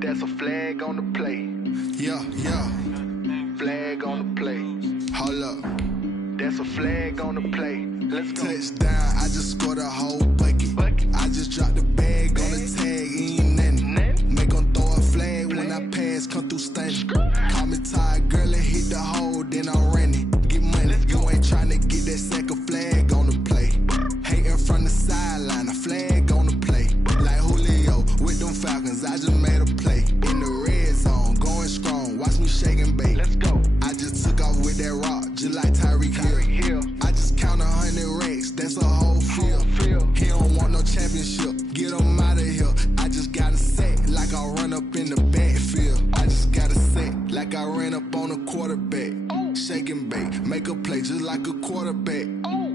That's a flag on the play. Yeah, yeah. Flag on the play. Hold up. That's a flag on the play. Let's go. Touchdown, I just scored a whole bucket. I just dropped the bag on the tag, ain't nothing. Make them throw a flag when I pass, come through stunning. Call me tired, girl, and hit the hole, then I'm running. Get money, you ain't tryna get that second flag on the play. Hating from the sideline, a flag on the play. Like Julio with them Falcons, I just made a play. In the red zone, going strong, watch me shake and bake. Let's go. I just took off with that rock, just like Tyreek Hill. I just count 100 racks, that's a whole field. He don't want no championship, get him out of here. I just got a set, like I run up in the backfield. I just got a set, like I ran up on a quarterback. Shake and bake, make a play just like a quarterback.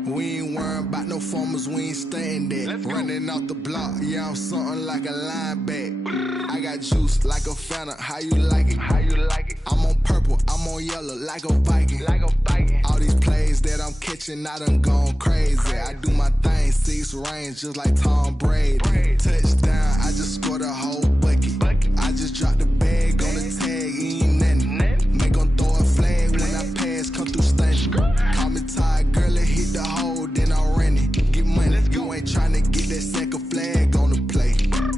We ain't worrying about no formers, we ain't staying there. Running off the block, yeah, I'm something like a linebacker. I got juice like a Fanta, how you like it? How you like it? I'm on purple, I'm on yellow, like a Viking. Like a Viking. All these plays that I'm catching, I done gone crazy. I do my thing, 6 range, just like Tom Brady. Touchdown, I just scored a whole bucket. I just dropped the bag on the tag, ain't nothing. Make them throw a flag when I pass, come through stunning. Call me tired, girl, and hit the hole, then I'm running. Get money, you ain't tryna get that second flag on the play.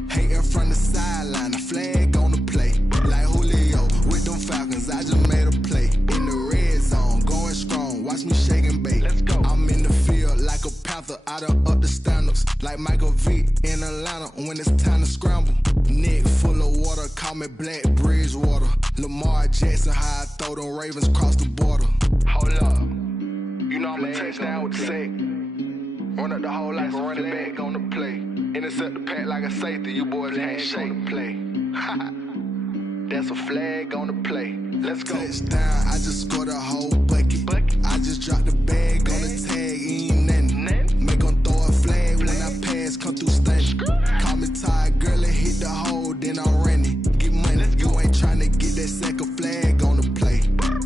Hating from the sideline, a flag on the play. Like Julio with them Falcons, I just made a play. In the red zone, going strong, watch me shake and bake. Let's go. I'm in the field like a Panther, I done up the standards. Like Michael Vick in Atlanta when it's time to scramble. Neck full of water, call me Black Bridgewater. Lamar Jackson, how I throw them Ravens cross the border. Hold up. You know I'm a touchdown with the sack. Run up the hole like a running back on the play. Intercept the pack like a safety, you boys ain't shake the play. That's a flag on the play. Let's go. Touchdown, I just scored a whole bucket. I just dropped the bag on the tag, ain't nothing. Make them throw a flag when I pass, come through stunning. Call me tired, girl, and hit the hole, then I'm running. Get money, you ain't tryna get that second flag on the play.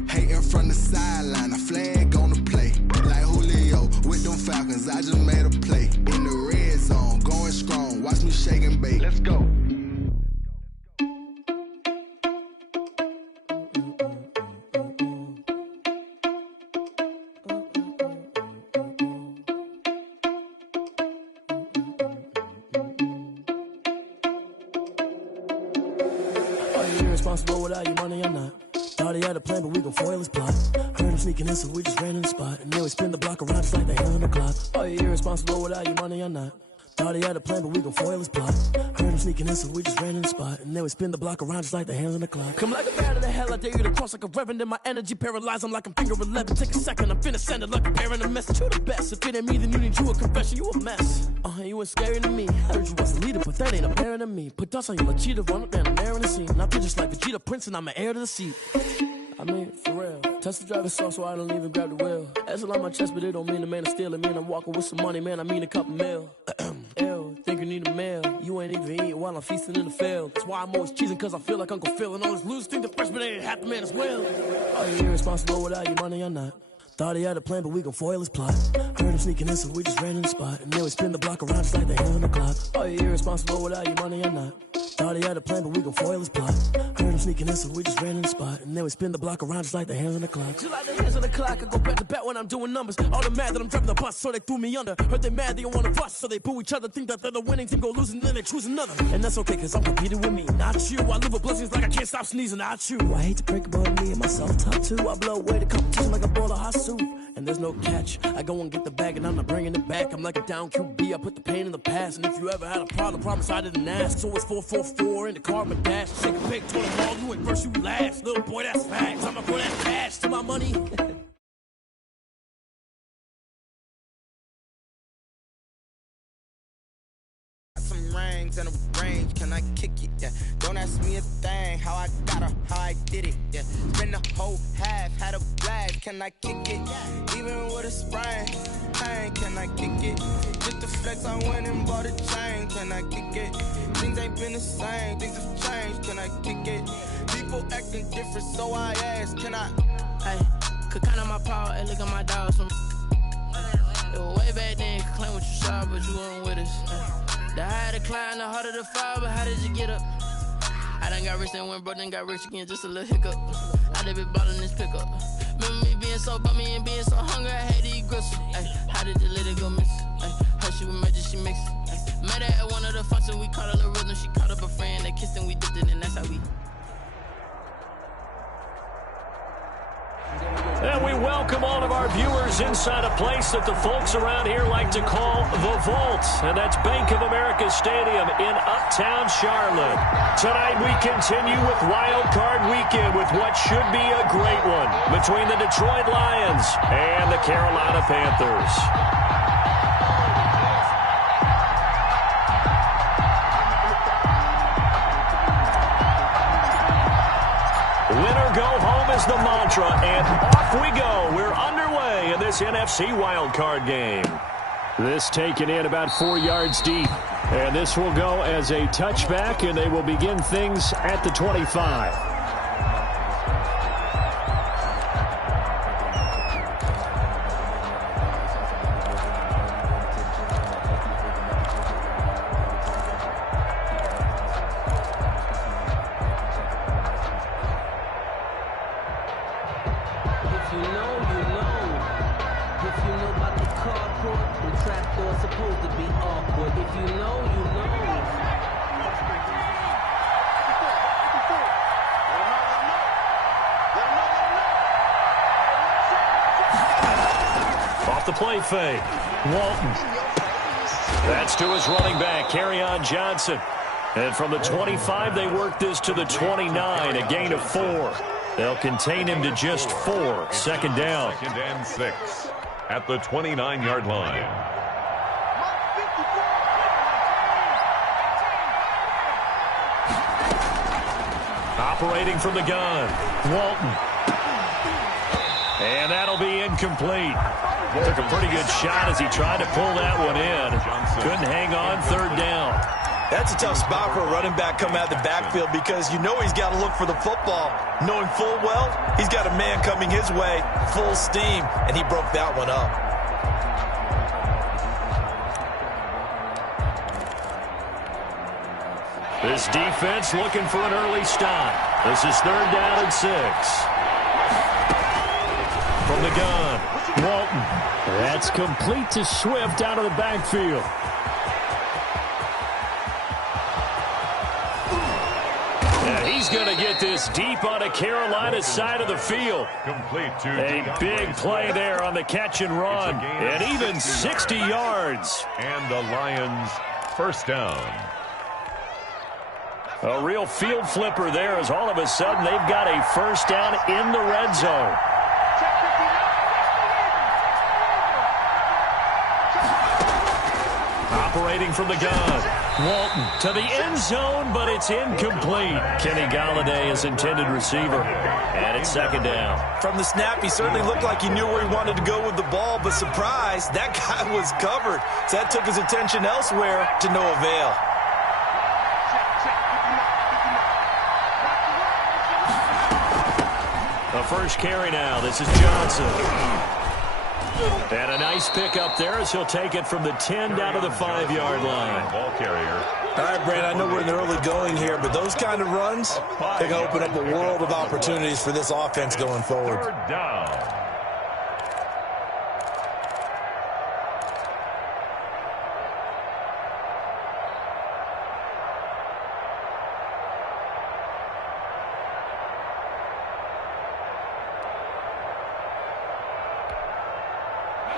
Hating from the sideline, a flag on the play. Like Julio with them Falcons, I just made a play. In the red zone, going strong, watch me shake and bake. Let's go. Responsible without your money or not. Thought he had a plan, but we gon' foil his plot. Heard him sneaking in, so we just ran in the spot. And then we spin the block around just like the hell on the clock. Are you irresponsible without your money or not? Thought he had a plan, but we gon' foil his plot. Heard him sneaking in, so we just ran in the spot. And then we spin the block around just like the hands on the clock. Come like a bat of the hell, I dare you to cross like a reverend. And my energy paralyzed, I'm like I'm finger 11. Take a second, I'm finna send it like a parent a message. You the best, if it ain't me, then you need you a confession. You a mess, you ain't scary to me. Heard you was a leader, but that ain't apparent to me. Put dust on your cheetah, run up and I'm there in the scene. And I feel just like Vegeta Prince and I'm an heir to the seat. I mean, for real. Touch the driver's sauce so I don't even grab the wheel. That's on my chest, but it don't mean the man is stealing. Man, I'm walking with some money, man, I mean a couple mil. Ew, think you need a meal. You ain't even eating while I'm feasting in the field. That's why I'm always cheesing, cause I feel like Uncle Phil. And all those losers think the freshman ain't half the man as well. Are you irresponsible without your money or not? Thought he had a plan, but we gon' foil his plot. Heard him sneaking in, so we just ran in the spot. And then we spin the block around just like the hell on the clock. Are you irresponsible without your money or not? Thought he had a plan, but we gon' foil his plot. Heard him sneaking in, so we just ran in the spot. And then we spin the block around just like the hands on the clock. Just like the hands on the clock, I go back to back when I'm doing numbers. All the mad that I'm driving the bus, so they threw me under. Heard they mad, they don't wanna fuss, so they boo each other. Think that they're the winning team, go losing, then they choose another. And that's okay, cause I'm competing with me, not you. I live with blessings like I can't stop sneezing, not you. I hate to break about me and my self-talk too. I blow away the competition like a bowl of hot soup. And there's no catch, I go and get the bag and I'm not bringing it back. I'm like a down QB, I put the pain in the past. And if you ever had a problem, promise I didn't ask. So it's 444 in the car, my dash. Shake a pick, told them all, you ain't first, you last. Little boy, that's facts, I'ma throw that cash to my money. Some rings and a range, can I kick it? Yeah. Don't ask me a thing, how I got her, how I did it. Yeah. Spend the whole half, had a blast, can I kick it? Even with a sprain, pain, can I kick it? Just the flex, I went and bought a chain, can I kick it? Things ain't been the same, things have changed, can I kick it? People acting different, so I ask, can I? Hey, could count on my power and look at my dogs from. It was way back then, could claim what you saw, but you weren't with us. The higher the climb, the harder the fall, but how did you get up? I done got rich and went broke, then got rich again, just a little hiccup. I done been ballin' this pickup. Remember me being so bummy and being so hungry, I had to eat gristle. Ay, how did the lady go miss? Ay, her she was magic, she mixed. Met her at one of the functions, we caught a little rhythm. She caught up a friend, they kissed and we dipped it, and that's how we. And we welcome all of our viewers inside a place that the folks around here like to call the Vault. And that's Bank of America Stadium in Uptown Charlotte. Tonight we continue with Wild Card Weekend with what should be a great one between the Detroit Lions and the Carolina Panthers. Winner go home is the mantra, and off we go. We're underway in this NFC wildcard game. This taken in about 4 yards deep, and this will go as a touchback, and they will begin things at the 25. The play fake. Walton. That's to his running back, Kerryon Johnson. And from the 25, they work this to the 29, a gain of 4. They'll contain him to just 4. Second down. 2nd and 6 at the 29-yard line. Operating from the gun, Walton. And that'll be incomplete. Took a pretty good shot as he tried to pull that one in. Couldn't hang on, 3rd down. That's a tough spot for a running back coming out of the backfield because you know he's got to look for the football, knowing full well he's got a man coming his way, full steam, and he broke that one up. This defense looking for an early stop. This is 3rd down and 6. From the gun, Walton. That's complete to Swift out of the backfield. And he's going to get this deep on a Carolina side of the field. Complete to a big play there on the catch and run. And even 60 yards. And the Lions first down. A real field flipper there as all of a sudden they've got a first down in the red zone. Operating from the gun, Walton to the end zone, but it's incomplete. Kenny Golladay is intended receiver, and it's 2nd down. From the snap, he certainly looked like he knew where he wanted to go with the ball, but surprise, that guy was covered. So that took his attention elsewhere to no avail. The first carry now, this is Johnson. And a nice pick up there as he'll take it from the 10 down to the 5-yard line. Ball carrier. All right, Brand, I know we're in the early going here, but those kind of runs, they can open up a world of opportunities for this offense going forward. 3rd down.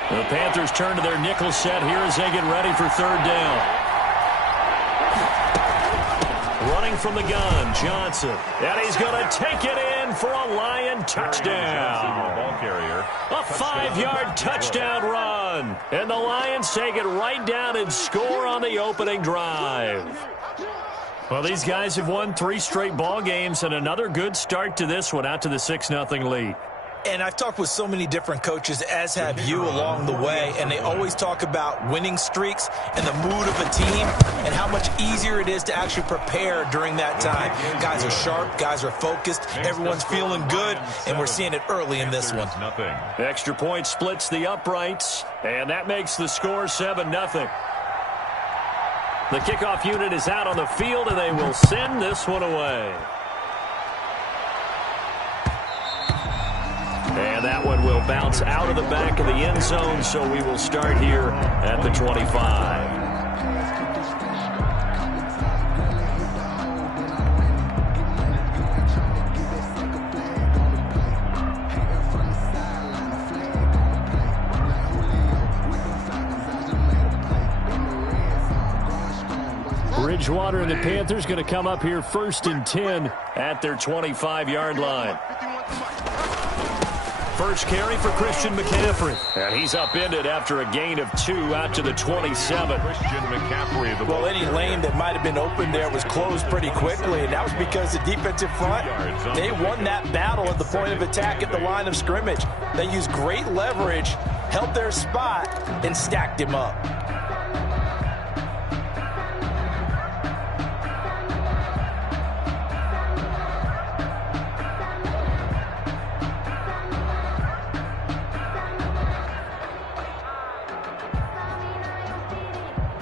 The Panthers turn to their nickel set here as they get ready for 3rd down. Running from the gun, Johnson. And he's going to take it in for a Lion touchdown. Ball carrier. A 5-yard touchdown run. And the Lions take it right down and score on the opening drive. Well, these guys have won 3 straight ball games and another good start to this one out to the 6-0 lead. And I've talked with so many different coaches, as have you, along the way, and they always talk about winning streaks and the mood of a team and how much easier it is to actually prepare during that time. Guys are sharp, guys are focused, everyone's feeling good, and we're seeing it early in this one. Extra point splits the uprights, and that makes the score 7-0. The kickoff unit is out on the field, and they will send this one away. And that one will bounce out of the back of the end zone, so we will start here at the 25. Bridgewater and the Panthers going to come up here 1st and 10 at their 25-yard line. First carry for Christian McCaffrey. And he's upended after a gain of 2 out to the 27. Christian McCaffrey. Well, any lane that might have been open there was closed pretty quickly, and that was because the defensive front, they won that battle at the point of attack at the line of scrimmage. They used great leverage, held their spot, and stacked him up.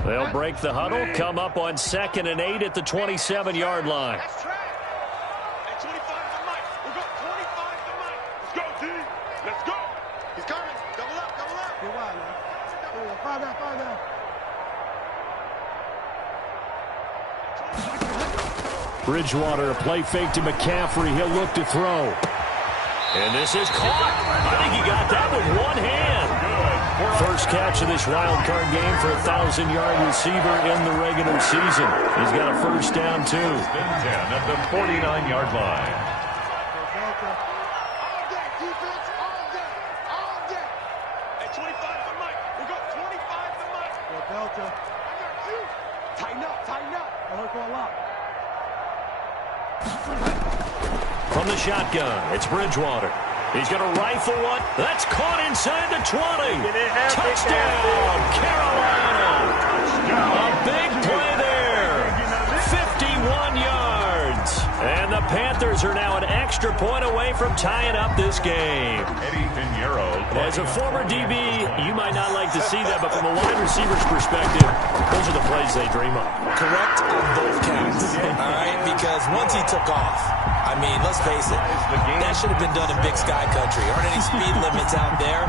They'll break the huddle, come up on 2nd and 8 at the 27-yard line. Let's go, D. Let's go. He's coming. Double up. Get wide, man. Five down. Bridgewater, a play fake to McCaffrey. He'll look to throw. And this is caught. I think he got that with one hand. First catch of this wild card game for a 1,000-yard receiver in the regular season. He's got a first down, too. 10 at the 49-yard line. All day, defense, all day. Hey, 25 to Mike. We'll go 25 to Mike. Go Delta. I got you. Tighten up. I look for a lot. From the shotgun, it's Bridgewater. He's going to rifle one. That's caught inside the 20. Touchdown, Carolina. A big play there. 51 yards. And the Panthers are now an extra point away from tying up this game. Eddie Pinheiro. As a former DB, you might not like to see that, but from a wide receiver's perspective, those are the plays they dream of. Correct on both counts. All right, because once he took off, I mean, let's face it, that should have been done in Big Sky Country. Aren't any speed limits out there?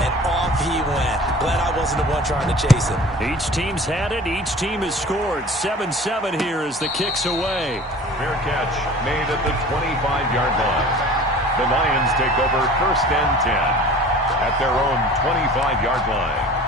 And off he went. Glad I wasn't the one trying to chase him. Each team's had it. Each team has scored. 7-7 here as the kick's away. Fair catch made at the 25-yard line. The Lions take over 1st and 10 at their own 25-yard line.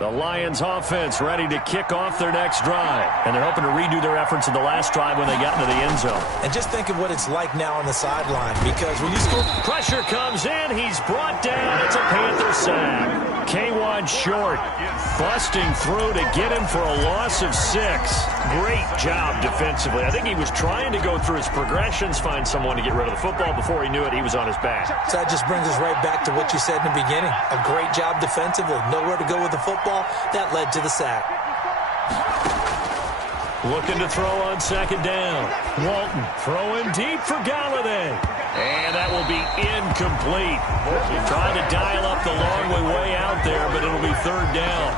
The Lions offense ready to kick off their next drive. And they're hoping to redo their efforts in the last drive when they got into the end zone. And just think of what it's like now on the sideline, because when you score... Pressure comes in. He's brought down. It's a Panther sack. K1 short. Busting through to get him for a loss of 6. Great job defensively. I think he was trying to go through his progressions, find someone to get rid of the football. Before he knew it, he was on his back. So that just brings us right back to what you said in the beginning. A great job defensively. Nowhere to go with the football. That led to the sack. Looking to throw on 2nd down. Walton throwing deep for Galladay. And that will be incomplete. Trying to dial up the long way out there, but it'll be 3rd down.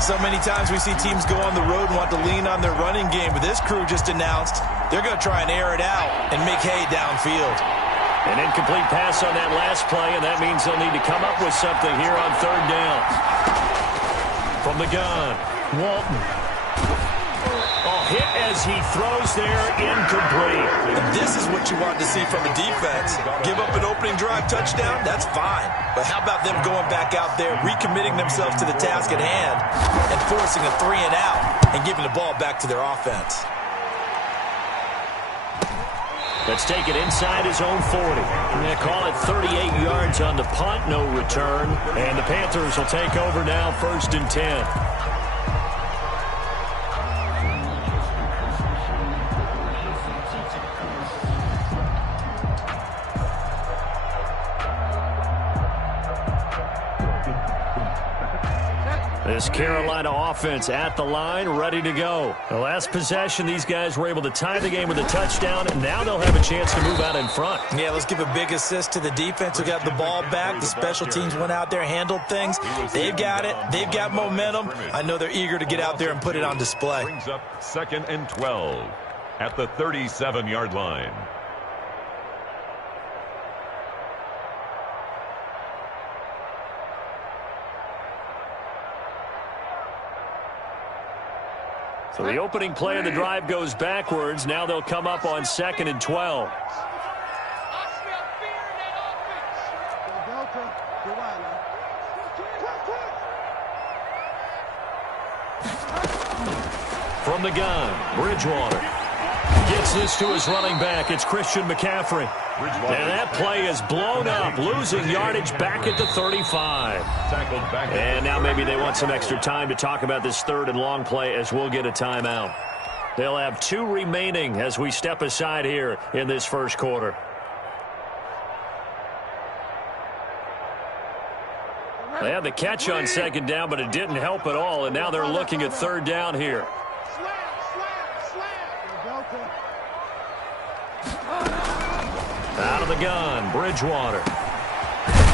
So many times we see teams go on the road and want to lean on their running game, but this crew just announced they're going to try and air it out and make hay downfield. An incomplete pass on that last play, and that means they'll need to come up with something here on 3rd down. From the gun, Walton. Hit as he throws there, incomplete. And this is what you want to see from a defense. Give up an opening drive touchdown, that's fine. But how about them going back out there, recommitting themselves to the task at hand, and forcing a 3 and out, and giving the ball back to their offense. Let's take it inside his own 40. They call it 38 yards on the punt, no return. And the Panthers will take over now, 1st and 10. This Carolina offense at the line, ready to go. The last possession, these guys were able to tie the game with a touchdown, and now they'll have a chance to move out in front. Yeah, let's give a big assist to the defense who got the ball back. The special teams went out there, handled things. They've got it. They've got momentum. I know they're eager to get out there and put it on display. Brings up 2nd and 12 at the 37-yard line. So the opening play of the drive goes backwards. Now they'll come up on 2nd and 12. From the gun, Bridgewater gets this to his running back. It's Christian McCaffrey. And that play is blown up, losing yardage back at the 35. And now maybe they want some extra time to talk about this 3rd and long play as we'll get a timeout. They'll have 2 remaining as we step aside here in this first quarter. They had the catch on 2nd down, but it didn't help at all, and now they're looking at 3rd down here. Out of the gun, Bridgewater.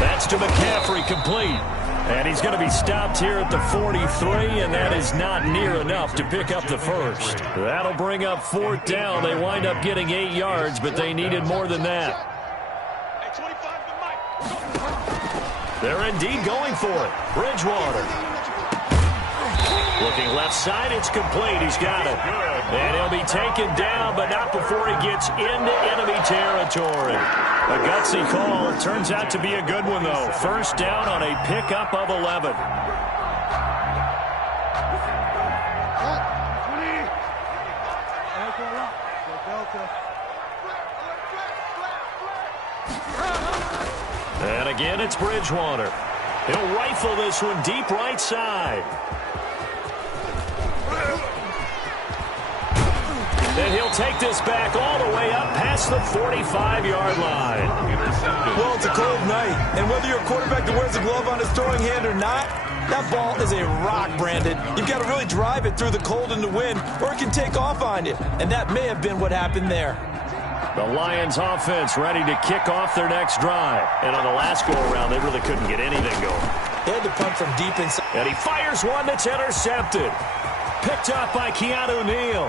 That's to McCaffrey, complete. And he's going to be stopped here at the 43, and that is not near enough to pick up the first. That'll bring up 4th down. They wind up getting 8 yards, but they needed more than that. They're indeed going for it. Bridgewater. Looking left side, it's complete. He's got it. And he'll be taken down, but not before he gets into enemy territory. A gutsy call. Turns out to be a good one, though. 1st down on a pickup of 11. And again, it's Bridgewater. He'll rifle this one deep right side. And he'll take this back all the way up past the 45-yard line. Well, it's a cold night, and whether you're a quarterback that wears a glove on his throwing hand or not, that ball is a rock, Brandon. You've got to really drive it through the cold and the wind, or it can take off on you. And that may have been what happened there. The Lions offense ready to kick off their next drive. And on the last go-around, they really couldn't get anything going. They had to punt from deep inside. And he fires one that's intercepted. Picked up by Keanu Neal.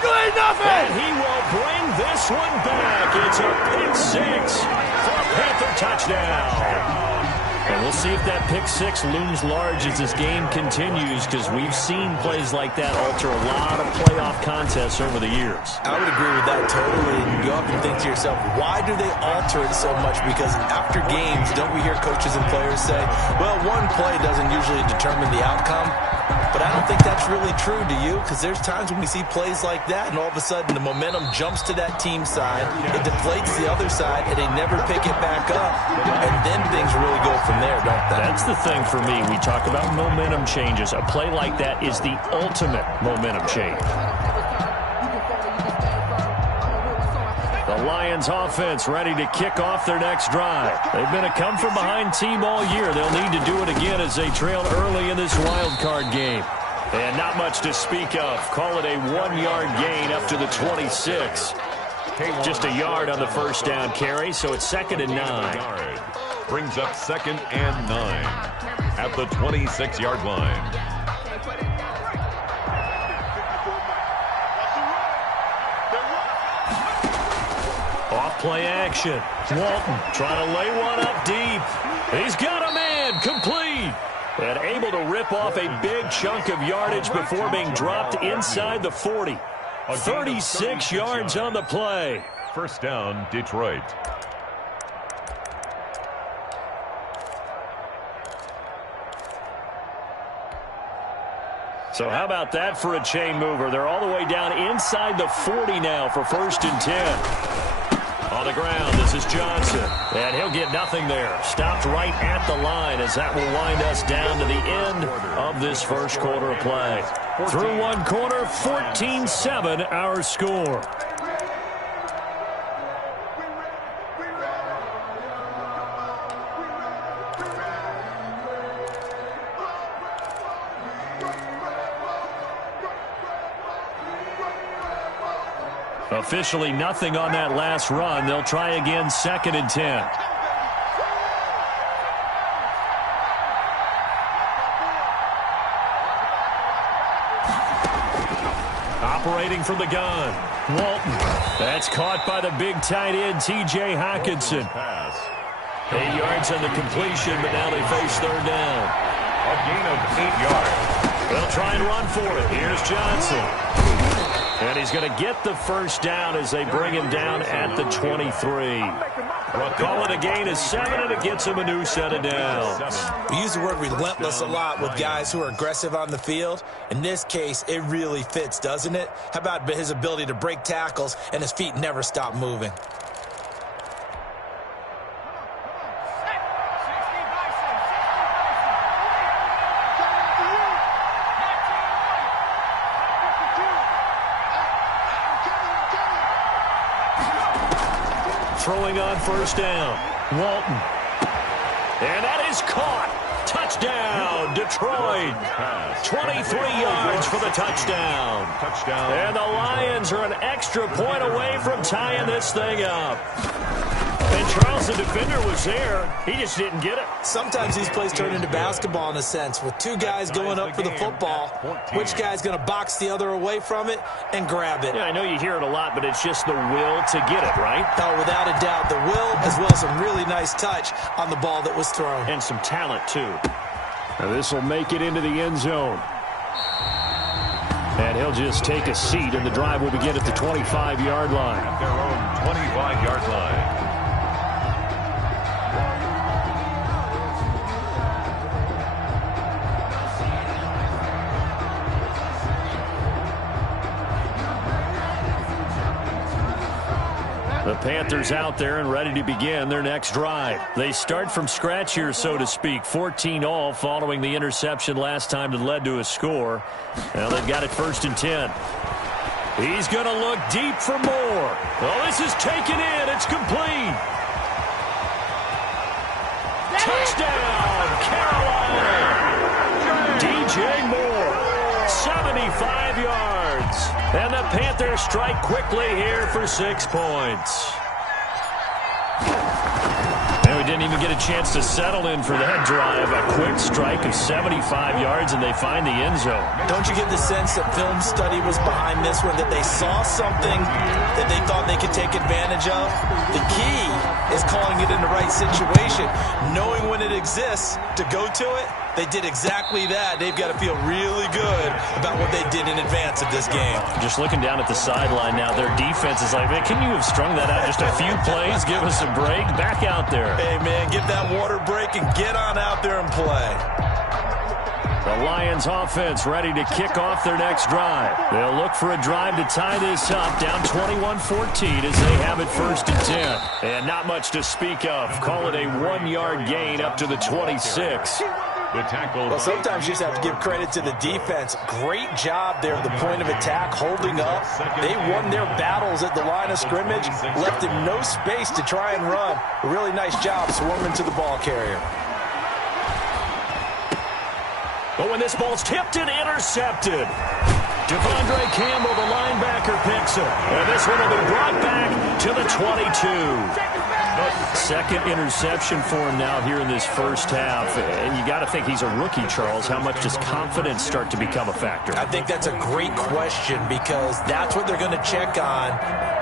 You ain't nothing! And he will bring this one back. It's a pick 6 for a Panther touchdown. And we'll see if that pick 6 looms large as this game continues, because we've seen plays like that alter a lot of playoff contests over the years. I would agree with that totally. You often think to yourself, why do they alter it so much? Because after games, don't we hear coaches and players say, well, one play doesn't usually determine the outcome? But I don't think that's really true, do you? Because there's times when we see plays like that, and all of a sudden the momentum jumps to that team side, it deflates the other side, and they never pick it back up, and then things really go from there, don't they? That's the thing for me. We talk about momentum changes. A play like that is the ultimate momentum change. The Lions offense ready to kick off their next drive. They've been a come-from-behind team all year. They'll need to do it again as they trail early in this wild card game. And not much to speak of. Call it a 1-yard gain up to the 26. Just a yard on the first down carry, so it's 2nd and 9. Brings up 2nd and 9 at the 26-yard line. Play action. Walton trying to lay one up deep. He's got a man, complete. And able to rip off a big chunk of yardage before being dropped inside the 40. 36 yards on the play. 1st down, Detroit. So how about that for a chain mover? They're all the way down inside the 40 now for 1st and 10. On the ground, this is Johnson. And he'll get nothing there. Stopped right at the line as that will wind us down to the end of this first quarter of play. Through one quarter, 14-7 our score. Officially nothing on that last run. They'll try again, 2nd and 10. Operating from the gun, Walton. That's caught by the big tight end, T.J. Hockenson. 8 yards on the completion, but now they face 3rd down. A gain of 8 yards. They'll try and run for it. Here's Johnson. And he's going to get the first down as they bring him down at the 23. We'll call it a gain of 7, and it gets him a new set of downs. We use the word relentless a lot with guys who are aggressive on the field. In this case, it really fits, doesn't it? How about his ability to break tackles and his feet never stop moving? Throwing on 1st down, Walton. And that is caught. Touchdown, Detroit. 23 yards for the touchdown. And the Lions are an extra point away from tying this thing up. And Charles, the defender, was there. He just didn't get it. Sometimes these plays turn into basketball in a sense. With 2 guys going up for the football, which guy's going to box the other away from it and grab it? Yeah, I know you hear it a lot, but it's just the will to get it, right? Oh, without a doubt. The will, as well as some really nice touch on the ball that was thrown. And some talent, too. Now this will make it into the end zone. And he'll just take a seat, and the drive will begin at the 25-yard line. At their own 25-yard line. The Panthers out there and ready to begin their next drive. They start from scratch here, so to speak. 14-all following the interception last time that led to a score. Now they've got it 1st and 10. He's going to look deep for more. Well, this is taken in. It's complete. Touchdown, Carolina. DJ Moore, 75 yards. And the Panthers strike quickly here for 6 points. And we didn't even get a chance to settle in for that drive. A quick strike of 75 yards, and they find the end zone. Don't you get the sense that film study was behind this one, that they saw something that they thought they could take advantage of? The key is calling it in the right situation, knowing when it exists to go to it. They did exactly that. They've got to feel really good about what they did in advance of this game. Just looking down at the sideline now, their defense is like, man, can you have strung that out just a few plays? Give us a break. Back out there. Hey, man, give that water break and get on out there and play. The Lions offense ready to kick off their next drive. They'll look for a drive to tie this up, down 21-14 as they have it 1st and 10. And not much to speak of. Call it a 1-yard gain up to the 26. The tackle. Well, sometimes you just have to give credit to the defense. Great job there at the point of attack, holding up. They won their battles at the line of scrimmage, left him no space to try and run. A really nice job swarming to the ball carrier. But when this ball's tipped and intercepted, Devondre Campbell, the linebacker, picks it. And this one will be brought back to the 22. Second interception for him now here in this first half. And you got to think he's a rookie, Charles. How much does confidence start to become a factor? I think that's a great question because that's what they're going to check on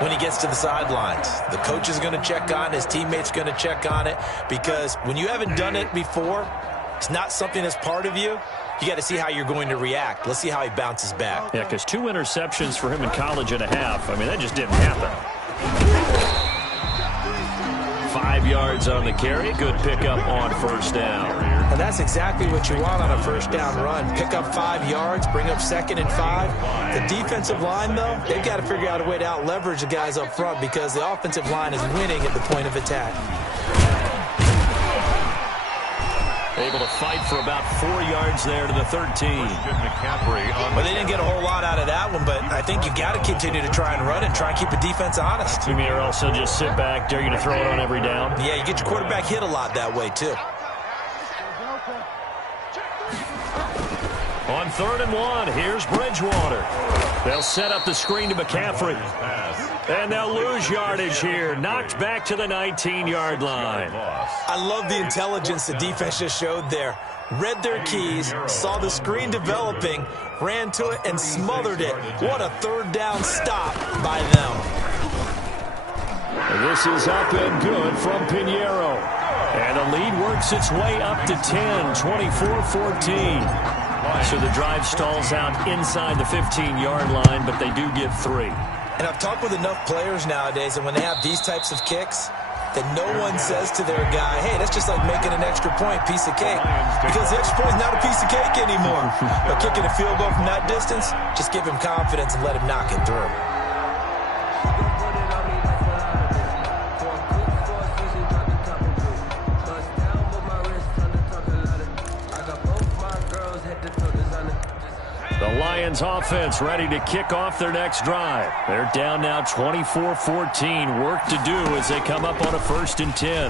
when he gets to the sidelines. The coach is going to check on, his teammates going to check on it, because when you haven't done it before, it's not something that's part of you. You got to see how you're going to react. Let's see how he bounces back. Yeah, because 2 interceptions for him in college and a half. I mean, that just didn't happen. 5 yards on the carry. Good pickup on 1st down. And that's exactly what you want on a 1st down run. Pick up 5 yards, bring up 2nd and 5. The defensive line, though, they've got to figure out a way to out-leverage the guys up front because the offensive line is winning at the point of attack. Able to fight for about 4 yards there to the 13. Well, they didn't get a whole lot out of that one, but I think you got to continue to try and run and try and keep the defense honest. You mean or also just sit back, dare you to throw it on every down? Yeah, you get your quarterback hit a lot that way, too. On 3rd and 1, here's Bridgewater. They'll set up the screen to McCaffrey. And they'll lose yardage here. Knocked back to the 19-yard line. I love the intelligence the defense just showed there. Read their keys, saw the screen developing, ran to it, and smothered it. What a 3rd down stop by them. This is up and good from Pinheiro. And the lead works its way up to 10, 24-14. So the drive stalls out inside the 15-yard line, but they do get 3. And I've talked with enough players nowadays, and when they have these types of kicks, that no one says to their guy, hey, that's just like making an extra point, piece of cake. Because the extra point is not a piece of cake anymore. But kicking a field goal from that distance, just give him confidence and let him knock it through. The Lions offense ready to kick off their next drive. They're down now 24-14. Work to do as they come up on a 1st and 10.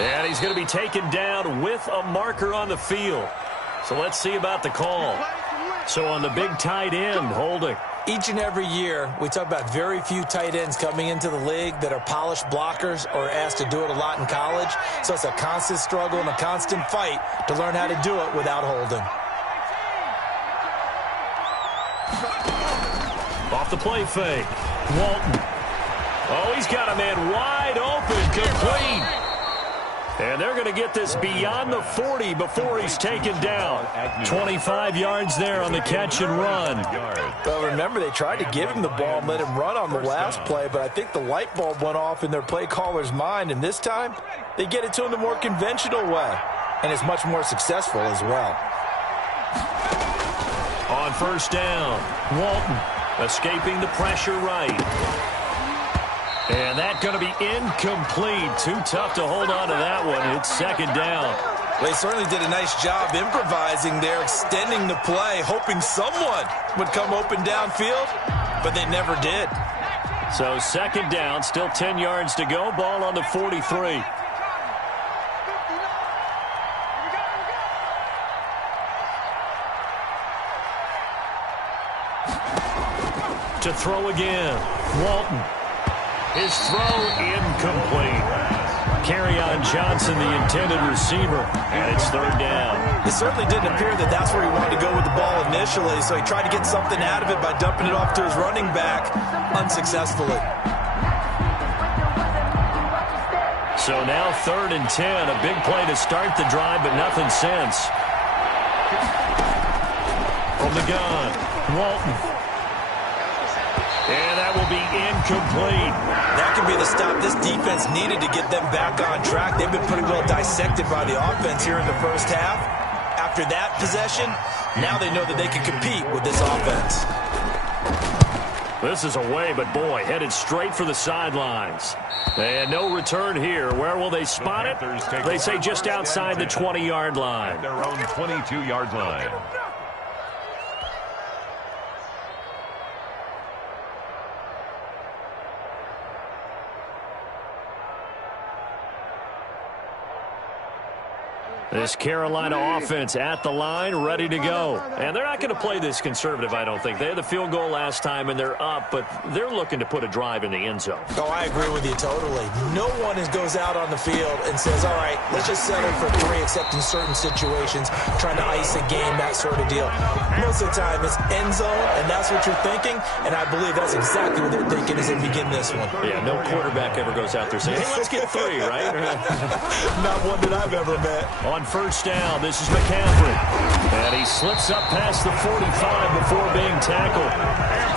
And he's going to be taken down with a marker on the field. So let's see about the call. So on the big tight end, holding. Each and every year, we talk about very few tight ends coming into the league that are polished blockers or asked to do it a lot in college. So it's a constant struggle and a constant fight to learn how to do it without holding. Off the play fake. Walton. Oh, he's got a man wide open, complete. And they're going to get this beyond the 40 before he's taken down. 25 yards there on the catch and run. Well, remember, they tried to give him the ball and let him run on the last play, but I think the light bulb went off in their play caller's mind, and this time they get it to him the more conventional way, and it's much more successful as well. On 1st down, Walton escaping the pressure right. And that's going to be incomplete. Too tough to hold on to that one. It's 2nd down. They certainly did a nice job improvising there, extending the play, hoping someone would come open downfield, but they never did. So 2nd down, still 10 yards to go. Ball on the 43. To throw again, Walton. His throw incomplete. Kerryon Johnson, the intended receiver, and it's 3rd down. It certainly didn't appear that that's where he wanted to go with the ball initially, so he tried to get something out of it by dumping it off to his running back unsuccessfully. So now 3rd and 10, a big play to start the drive, but nothing since. From the gun, Walton. And that will be incomplete. That could be the stop this defense needed to get them back on track. They've been pretty well dissected by the offense here in the first half. After that possession, now they know that they can compete with this offense. This is away, but boy, headed straight for the sidelines. And no return here. Where will they spot it? They say just outside the 20-yard line. Their own 22-yard line. This Carolina offense at the line, ready to go. And they're not going to play this conservative, I don't think. They had the field goal last time, and they're up, but they're looking to put a drive in the end zone. Oh, I agree with you totally. No one goes out on the field and says, all right, let's just settle for 3, except in certain situations, trying to ice a game, that sort of deal. Most of the time, it's end zone, and that's what you're thinking, and I believe that's exactly what they're thinking as they begin this one. Yeah, no quarterback ever goes out there saying, hey, let's get 3, right? Not one that I've ever met. On 1st down, this is McCaffrey. And he slips up past the 45 before being tackled.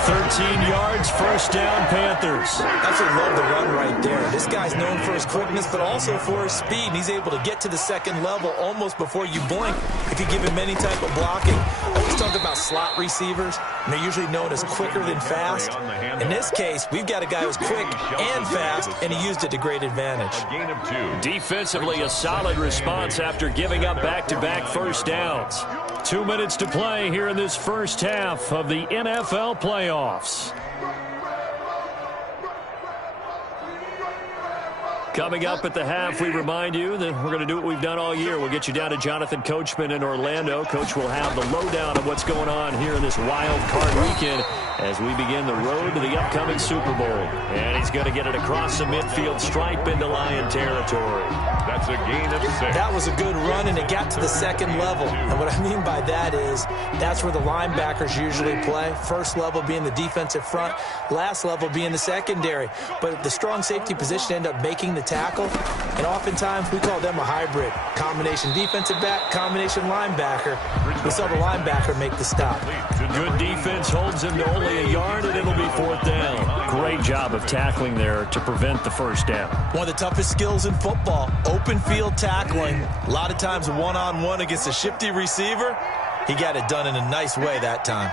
13 yards, 1st down, Panthers. Absolutely love the run right there. This guy's known for his quickness, but also for his speed. And he's able to get to the 2nd level almost before you blink if you give him any type of blocking. I always talk about slot receivers, and they're usually known as quicker than fast. In this case, we've got a guy who's quick and fast, and he used it to great advantage. A gain of 2. Defensively, a solid response after giving up back-to-back 1st downs. 2 minutes to play here in this first half of the NFL playoffs. Coming up at the half, we remind you that we're going to do what we've done all year. We'll get you down to Jonathan Coachman in Orlando. Coach will have the lowdown of what's going on here in this wild card weekend as we begin the road to the upcoming Super Bowl. And he's going to get it across the midfield stripe into Lion territory. That's a gain of 6. That was a good run, and it got to the second level. And what I mean by that is that's where the linebackers usually play. First level being the defensive front, last level being the secondary. But the strong safety position ended up making the tackle, and oftentimes we call them a hybrid. Combination defensive back, combination linebacker. We saw the linebacker make the stop. Good defense holds him to only a yard, and it'll be 4th down. Great job of tackling there to prevent the first down. One of the toughest skills in football, open field tackling. A lot of times one-on-one against a shifty receiver. He got it done in a nice way that time.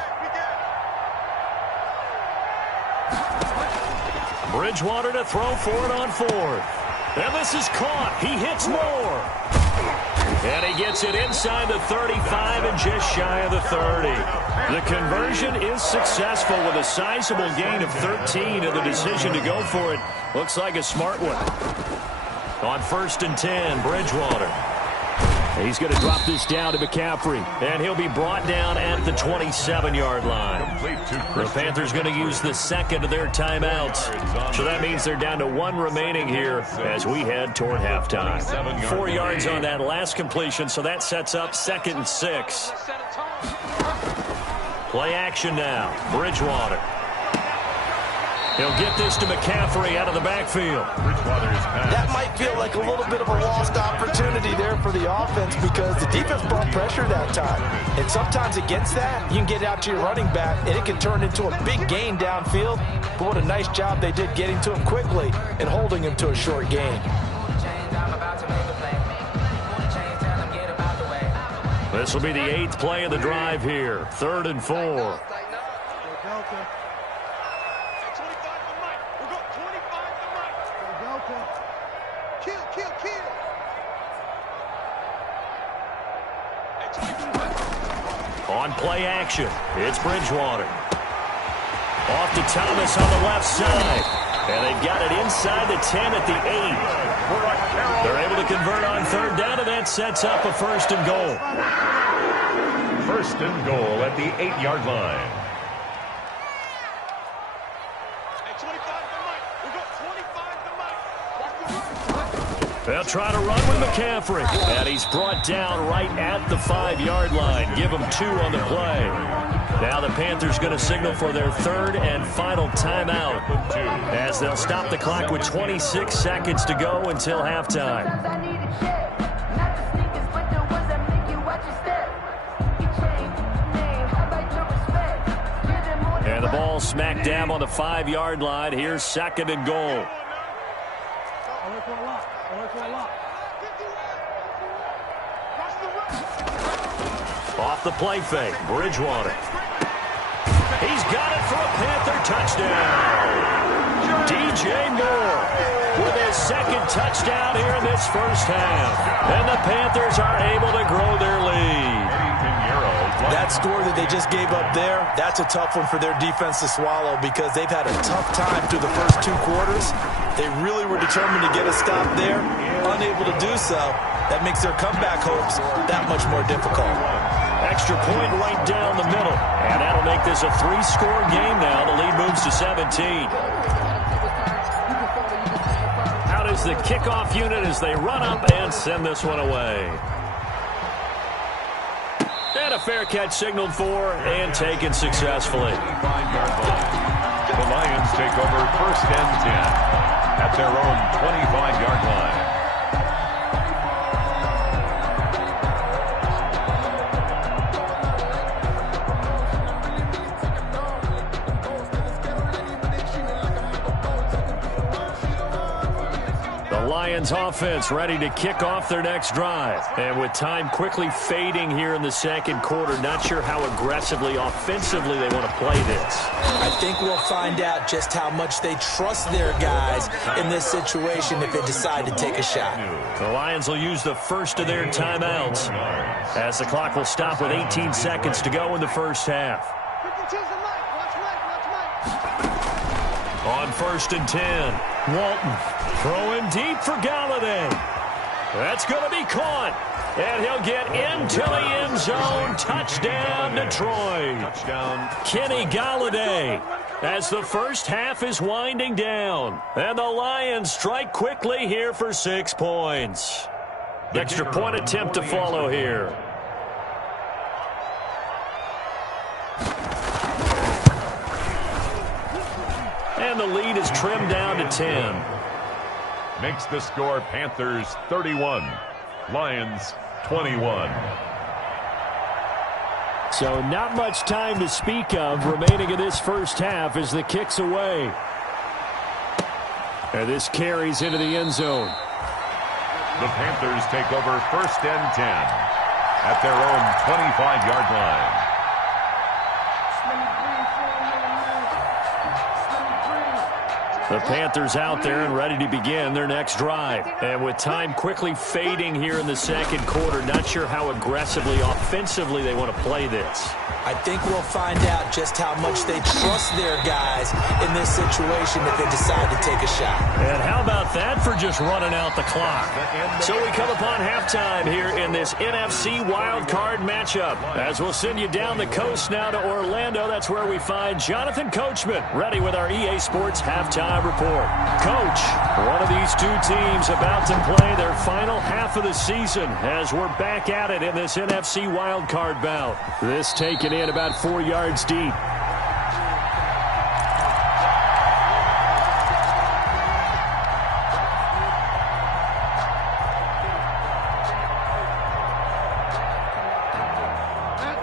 Bridgewater to throw for it on 4th. And this is caught. He hits Moore. And he gets it inside the 35 and just shy of the 30. The conversion is successful with a sizable gain of 13, and the decision to go for it looks like a smart one. On 1st and 10, Bridgewater. He's going to drop this down to McCaffrey, and he'll be brought down at the 27-yard line. The Panthers going to use the second of their timeouts, so that means they're down to 1 remaining here as we head toward halftime. 4 yards on that last completion, so that sets up 2nd and 6. Play action now. Bridgewater. He'll get this to McCaffrey out of the backfield. That might feel like a little bit of a lost opportunity there for the offense because the defense brought pressure that time. And sometimes against that, you can get out to your running back, and it can turn into a big gain downfield. But what a nice job they did getting to him quickly and holding him to a short gain. This will be the 8th play of the drive here. 3rd and 4. On play action, it's Bridgewater. Off to Thomas on the left side. And they've got it inside the 10 at the 8. They're able to convert on 3rd down, and that sets up a 1st and goal. 1st and goal at the 8-yard line. They'll try to run with McCaffrey. And he's brought down right at the 5-yard line. Give him 2 on the play. Now the Panthers going to signal for their 3rd and final timeout as they'll stop the clock with 26 seconds to go until halftime. And the ball smack dab on the 5-yard line. Here's 2nd and goal. Off the play fake, Bridgewater. He's got it for a Panther touchdown. DJ Moore with his 2nd touchdown here in this first half. And the Panthers are able to grow their lead. That score that they just gave up there, that's a tough one for their defense to swallow because they've had a tough time through the first 2 quarters. They really were determined to get a stop there, unable to do so. That makes their comeback hopes that much more difficult. Extra point right down the middle, and that'll make this a 3-score game now. The lead moves to 17. Out is the kickoff unit as they run up and send this one away. And a fair catch signaled for and taken successfully. The Lions take over 1st and 10 at their own 25-yard line. Lions offense ready to kick off their next drive. And with time quickly fading here in the 2nd quarter, not sure how aggressively, offensively they want to play this. I think we'll find out just how much they trust their guys in this situation if they decide to take a shot. The Lions will use the 1st of their timeouts as the clock will stop with 18 seconds to go in the first half. On 1st and 10. Walton throwing deep for Galladay. That's going to be caught. And he'll get into the end zone. Touchdown, Detroit. Touchdown. Kenny Galladay as the first half is winding down. And the Lions strike quickly here for 6 points. Extra point attempt to follow here. And the lead is trimmed down to 10. Makes the score Panthers 31, Lions 21. So not much time to speak of remaining in this first half as the kick's away. And this carries into the end zone. The Panthers take over 1st and 10 at their own 25-yard line. The Panthers out there and ready to begin their next drive. And with time quickly fading here in the second quarter, not sure how aggressively, offensively they want to play this. I think we'll find out just how much they trust their guys in this situation if they decide to take a shot. And how about that for just running out the clock? So we come upon halftime here in this NFC wildcard matchup. As we'll send you down the coast now to Orlando, that's where we find Jonathan Coachman, ready with our EA Sports halftime report. Coach, one of these two teams about to play their final half of the season as we're back at it in this NFC wildcard bout. This taken in about 4 yards deep.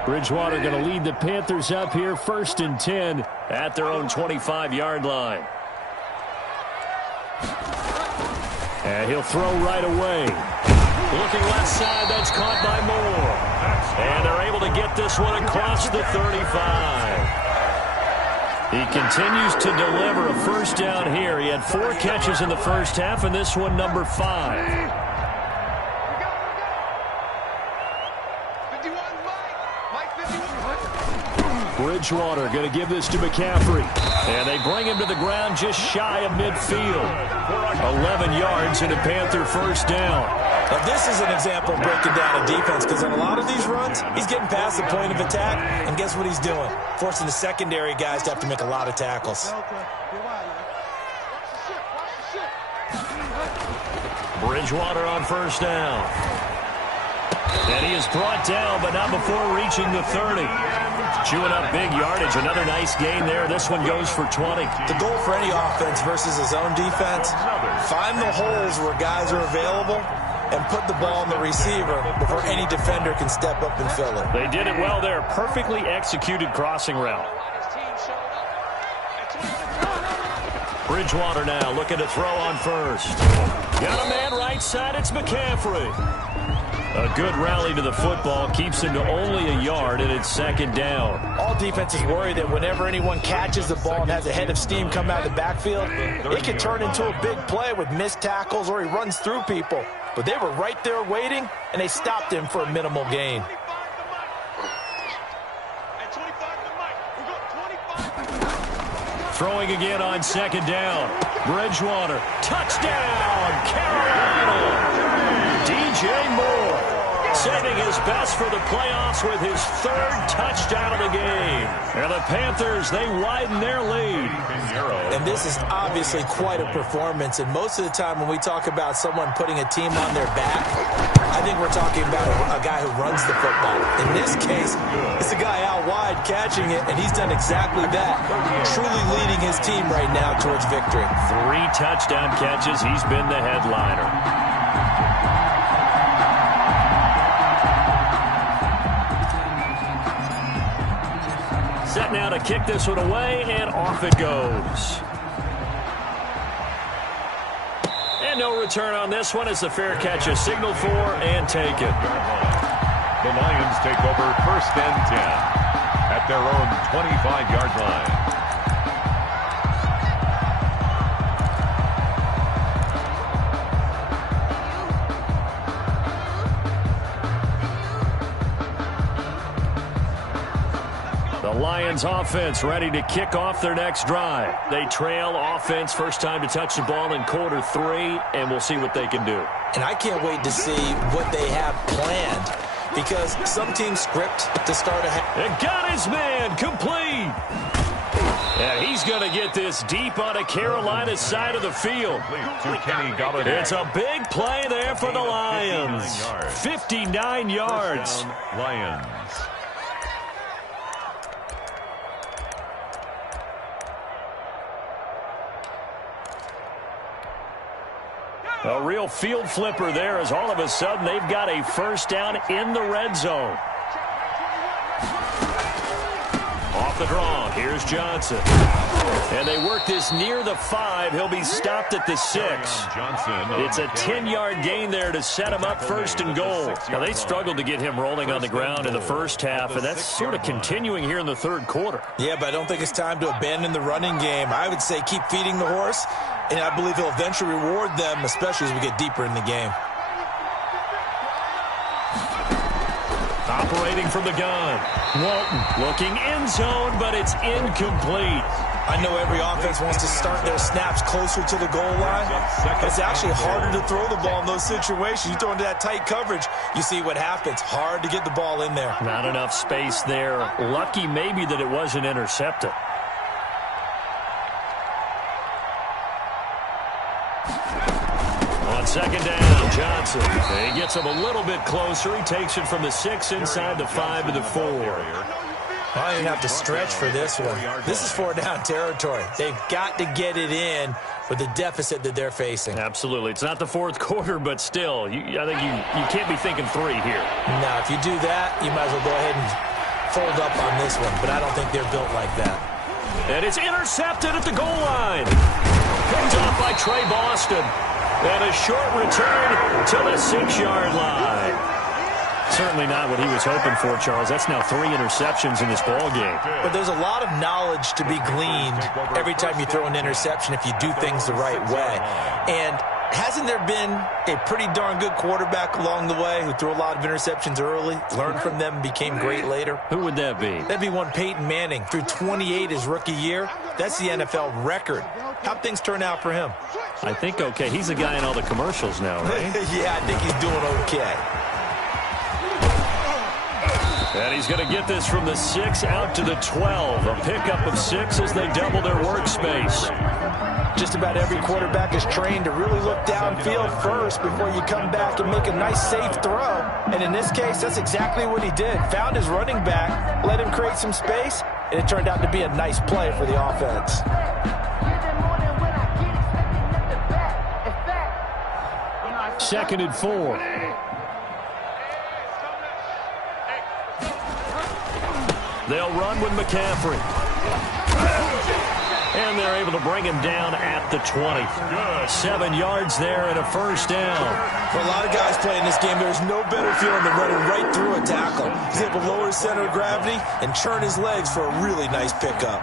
Bridgewater going to lead the Panthers up here 1st and 10 at their own 25-yard line. And he'll throw right away. Looking left side, that's caught by Moore. And they're able to get this one across the 35. He continues to deliver a first down here. He had 4 catches in the first half, and this one number 5. Bridgewater going to give this to McCaffrey. And they bring him to the ground just shy of midfield. 11 yards and a Panther first down. Now, this is an example of breaking down a defense because on a lot of these runs, he's getting past the point of attack, and guess what he's doing? Forcing the secondary guys to have to make a lot of tackles. Bridgewater on first down. And he is brought down, but not before reaching the 30. Chewing up big yardage. Another nice gain there. This one goes for 20. The goal for any offense versus his own defense, find the holes where guys are available and put the ball in the receiver before any defender can step up and fill it. They did it well there. Perfectly executed crossing route. Bridgewater now looking to throw on first. Got a man right side. It's McCaffrey. A good rally to the football keeps him to only a yard, and it's second down. All defenses worry that whenever anyone catches the ball and has a head of steam come out of the backfield, it can turn into a big play with missed tackles or he runs through people. But they were right there waiting, and they stopped him for a minimal gain. Throwing again on second down. Bridgewater. Touchdown, Carolina. DJ Moore saving his best for the playoffs with his 3rd touchdown of the game. And the Panthers, they widen their lead. And this is obviously quite a performance. And most of the time when we talk about someone putting a team on their back, I think we're talking about a guy who runs the football. In this case, it's a guy out wide catching it, and he's done exactly that. Truly leading his team right now towards victory. 3 touchdown catches. He's been the headliner. Set now to kick this one away, and off it goes. And no return on this one. It's a fair catch, a signal for, and take it. The Lions take over 1st and 10 at their own 25-yard line. The Lions offense ready to kick off their next drive. They trail offense, first time to touch the ball in quarter 3, and we'll see what they can do. And I can't wait to see what they have planned, because some teams script to start a half. And got his man complete. And he's going to get this deep on a Carolina side of the field. It's a big play there for the Lions. 59 yards. Lions. A real field flipper there, as all of a sudden they've got a first down in the red zone. Off the draw, here's Johnson. And they work this near the 5. He'll be stopped at the 6. It's a 10-yard gain there to set him up first and goal. Now, they struggled to get him rolling on the ground in the first half, and that's sort of continuing here in the third quarter. Yeah, but I don't think it's time to abandon the running game. I would say keep feeding the horse, and I believe he'll eventually reward them, especially as we get deeper in the game. Operating from the gun. Walton looking end zone, but it's incomplete. I know every offense wants to start their snaps closer to the goal line, but it's actually harder to throw the ball in those situations. You throw into that tight coverage, you see what happens. Hard to get the ball in there. Not enough space there. Lucky maybe that it wasn't intercepted. On second down, Johnson. He gets him a little bit closer. He takes it from the 6 inside the 5 to the 4. I don't even have to stretch for this one. This is 4-down territory. They've got to get it in with the deficit that they're facing. Absolutely. It's not the fourth quarter, but still, I think you can't be thinking 3 here. Now, if you do that, you might as well go ahead and fold up on this one, but I don't think they're built like that. And it's intercepted at the goal line. Picked off by Trey Boston. And a short return to the 6-yard line. Certainly not what he was hoping for, Charles. That's now 3 interceptions in this ball game. But there's a lot of knowledge to be gleaned every time you throw an interception if you do things the right way. And hasn't there been a pretty darn good quarterback along the way who threw a lot of interceptions early, learned from them, and became great later? Who would that be? That'd be one Peyton Manning. Threw 28 his rookie year. That's the NFL record. How'd things turn out for him? I think okay. He's the guy in all the commercials now, right? Yeah, I think he's doing okay. And he's going to get this from the 6 out to the 12. A pickup of 6 as they double their workspace. Just about every quarterback is trained to really look downfield first before you come back and make a nice, safe throw. And in this case, that's exactly what he did. Found his running back, let him create some space, and it turned out to be a nice play for the offense. Second and 4. They'll run with McCaffrey. And they're able to bring him down at the 20. 7 yards there and a first down. For a lot of guys playing this game, there's no better feeling than running right through a tackle. He's able to lower his center of gravity and churn his legs for a really nice pickup.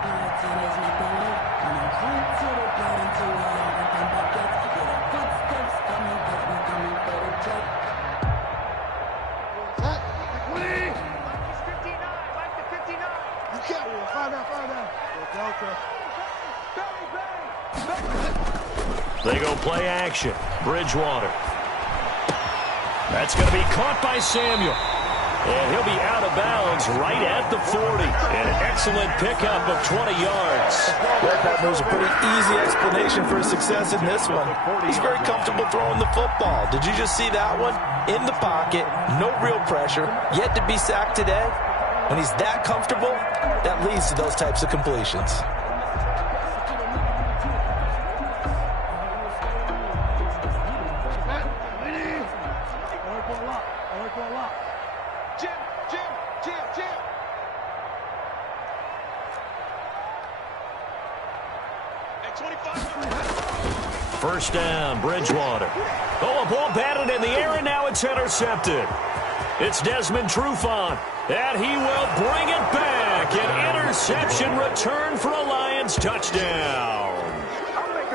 They go play action. Bridgewater. That's going to be caught by Samuel. And he'll be out of bounds right at the 40. An excellent pickup of 20 yards. There's a pretty easy explanation for his success in this one. He's very comfortable throwing the football. Did you just see that one? In the pocket, no real pressure, yet to be sacked today. When he's that comfortable, that leads to those types of completions. First down, Bridgewater. Oh, a ball batted in the air, and now it's intercepted. It's Desmond Trufant, and he will bring it back. An interception return for a Lions touchdown.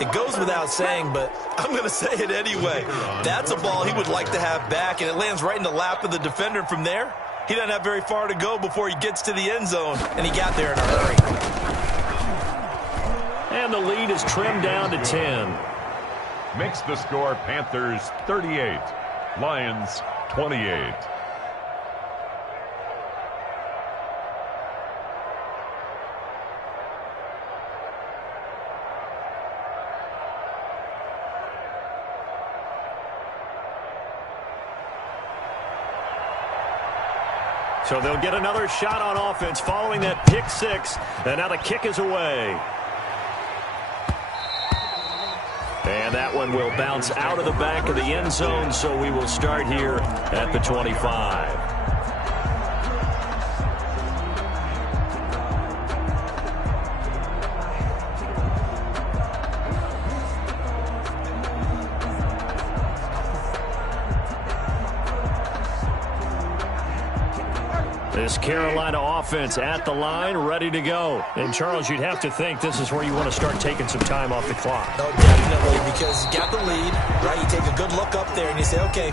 It goes without saying, but I'm going to say it anyway. That's a ball he would like to have back, and it lands right in the lap of the defender from there. He doesn't have very far to go before he gets to the end zone, and he got there in a hurry. And the lead is trimmed down to 10. Makes the score Panthers 38, Lions 28. So they'll get another shot on offense following that pick six. And now the kick is away. And that one will bounce out of the back of the end zone, so we will start here at the 25. This Carolina offense at the line, ready to go. And, Charles, you'd have to think this is where you want to start taking some time off the clock. No, definitely, because you got the lead, right? You take a good look up there and you say, okay,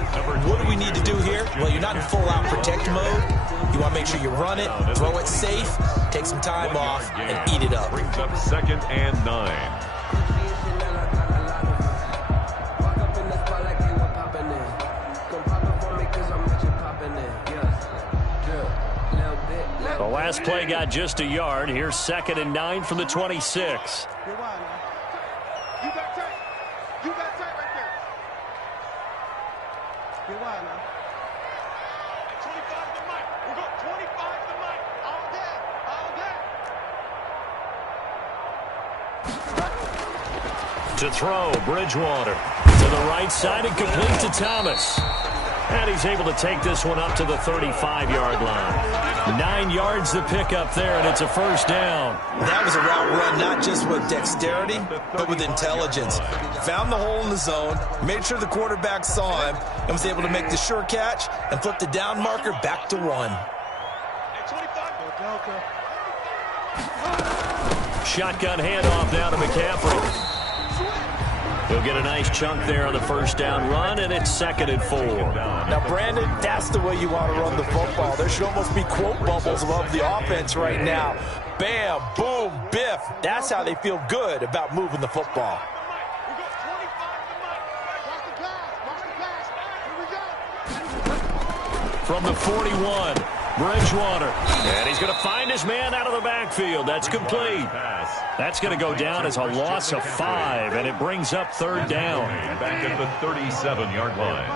what do we need to do here? Well, you're not in full-out protect mode. You want to make sure you run it, throw it safe, take some time off, and eat it up. Brings up 2nd and 9. The last play got just a yard. Here's 2nd and 9 from the 26. You got tight. You got tight right there. Get wide now. 25 to Mike. We'll go 25 to Mike. All day. All day. To throw, Bridgewater. To the right side and complete to Thomas. And he's able to take this one up to the 35-yard line. 9 yards to pick up there, and it's a first down. That was a route run, not just with dexterity, but with intelligence. Found the hole in the zone, made sure the quarterback saw him, and was able to make the sure catch and flip the down marker back to 1. Shotgun handoff down to McCaffrey. He'll get a nice chunk there on the first down run, and it's 2nd and 4. Now, Brandon, that's the way you want to run the football. There should almost be quote bubbles above the offense right now. Bam, boom, biff. That's how they feel good about moving the football. From the 41, Bridgewater. And he's going to find his man out of the backfield. That's complete. That's going to go down as a loss of 5, and it brings up 3rd down. Back at the 37-yard line.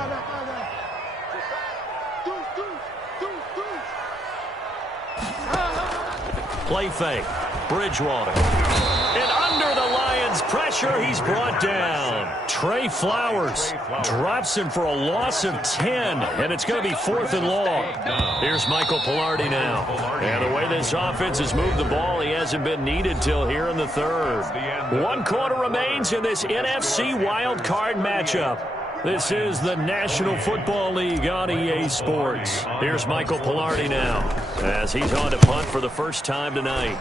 Play fake. Bridgewater. And under the Lions' pressure, he's brought down. Trey Flowers drops him for a loss of 10, and it's going to be 4th and long. Here's Michael Pilardi now. And the way this offense has moved the ball, he hasn't been needed till here in the 3rd. 1 quarter remains in this NFC wild card matchup. This is the National Football League on EA Sports. Here's Michael Pilardi now as he's on to punt for the first time tonight.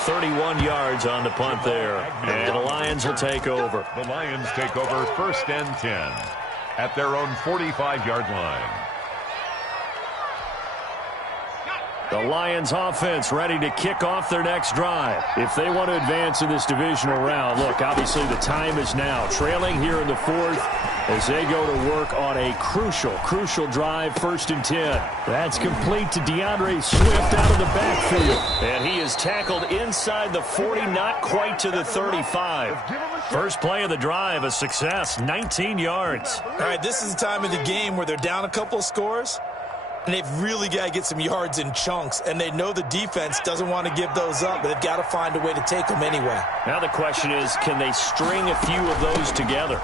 .31 yards on the punt there, and the Lions will take over. The Lions take over 1st and 10 at their own 45-yard line. The Lions offense ready to kick off their next drive. If they want to advance in this divisional round, look, obviously the time is now. Trailing here in the 4th as they go to work on a crucial drive, 1st and 10. That's complete to DeAndre Swift out of the backfield. And he is tackled inside the 40, not quite to the 35. First play of the drive, a success, 19 yards. All right, this is the time of the game where they're down a couple of scores, and they've really got to get some yards in chunks, and they know the defense doesn't want to give those up, but they've got to find a way to take them anyway. Now the question is, can they string a few of those together?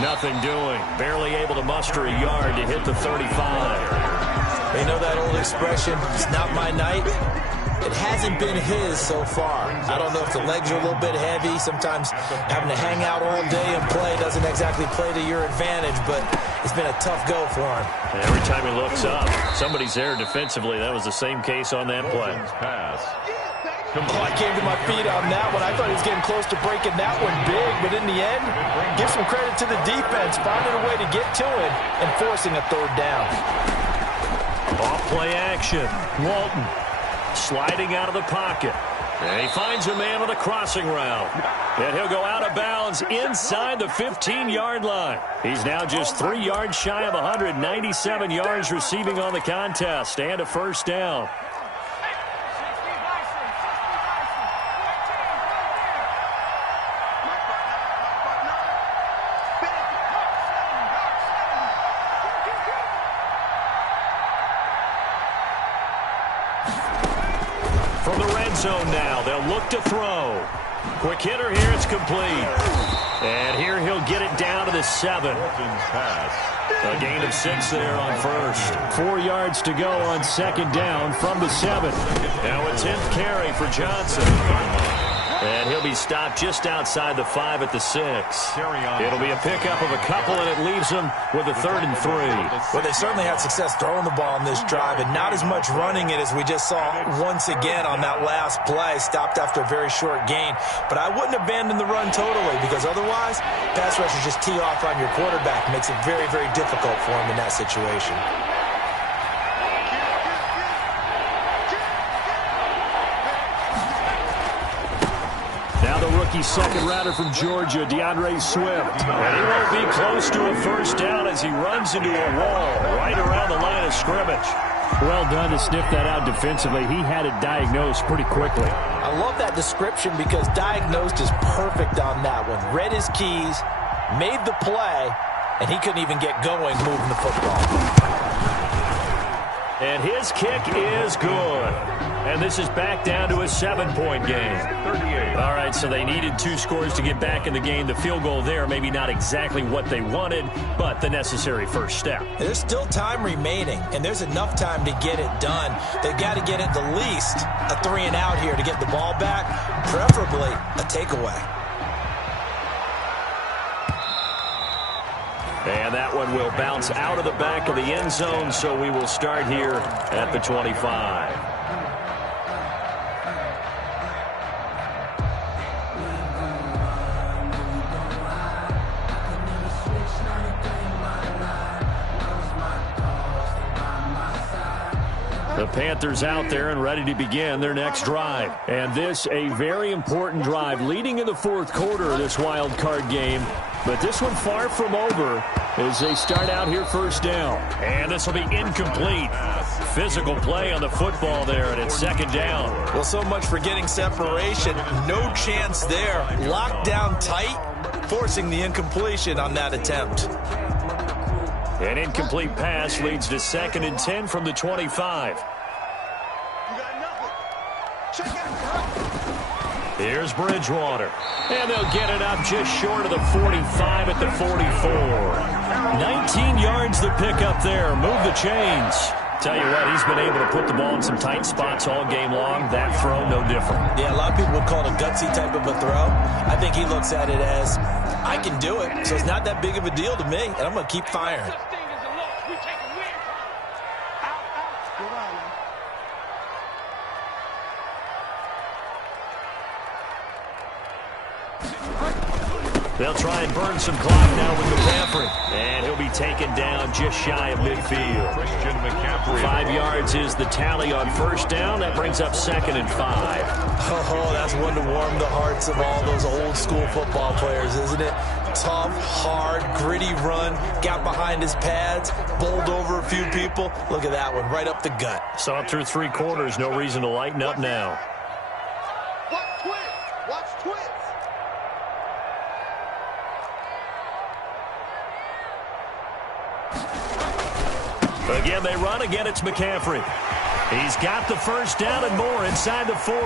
Nothing doing. Barely able to muster a yard to hit the 35. They know that old expression, it's not my night. It hasn't been his so far. I don't know if the legs are a little bit heavy. Sometimes having to hang out all day and play doesn't exactly play to your advantage, but it's been a tough go for him. And every time he looks up, somebody's there defensively. That was the same case on that play. Pass. Oh, I came to my feet on that one. I thought he was getting close to breaking that one big, but in the end, give some credit to the defense, finding a way to get to it and forcing a third down. Off-play action. Walton sliding out of the pocket. And he finds a man on the crossing route. And he'll go out of bounds inside the 15-yard line. He's now just 3 yards shy of 197 yards receiving on the contest and a first down. From the red zone now, they'll look to throw. Quick hitter here, it's complete. And here he'll get it down to the 7. A gain of 6 there on first. 4 yards to go on second down from the 7. Now a 10th carry for Johnson. And he'll be stopped just outside the 5 at the 6. It'll be a pickup of a couple, and it leaves them with a 3rd and 3. Well, they certainly had success throwing the ball in this drive, and not as much running it as we just saw once again on that last play. Stopped after a very short gain. But I wouldn't abandon the run totally, because otherwise, pass rushers just tee off on your quarterback. Makes it very, very difficult for him in that situation. Rookie second rounder from Georgia, DeAndre Swift. And he won't be close to a first down as he runs into a wall right around the line of scrimmage. Well done to sniff that out defensively. He had it diagnosed pretty quickly. I love that description because diagnosed is perfect on that one. Read his keys, made the play, and he couldn't even get going moving the football. And his kick is good. And this is back down to a 7-point game. All right, so they needed 2 scores to get back in the game. The field goal there, maybe not exactly what they wanted, but the necessary first step. There's still time remaining, and there's enough time to get it done. They've got to get at the least a 3-and-out here to get the ball back, preferably a takeaway. And that one will bounce out of the back of the end zone, so we will start here at the 25. The Panthers out there and ready to begin their next drive. And this a very important drive leading in the 4th quarter of this wild card game. But this one far from over as they start out here first down. And this will be incomplete. Physical play on the football there, and it's second down. Well, so much for getting separation. No chance there. Locked down tight, forcing the incompletion on that attempt. An incomplete pass leads to 2nd and 10 from the 25. Here's Bridgewater. And they'll get it up just short of the 45 at the 44. 19 yards the pickup there. Move the chains. Tell you what, he's been able to put the ball in some tight spots all game long. That throw, no different. Yeah, a lot of people would call it a gutsy type of a throw. I think he looks at it as, I can do it, so it's not that big of a deal to me, and I'm going to keep firing. They'll try and burn some clock now with McCaffrey. And he'll be taken down just shy of midfield. Christian McCaffrey. 5 yards is the tally on first down. That brings up 2nd and 5. Oh, that's one to warm the hearts of all those old school football players, isn't it? Tough, hard, gritty run. Got behind his pads, bowled over a few people. Look at that one, right up the gut. Saw it through 3 quarters. No reason to lighten up now. Watch twins. Watch twins. Again, they run. Again, it's McCaffrey. He's got the first down and more inside the 40.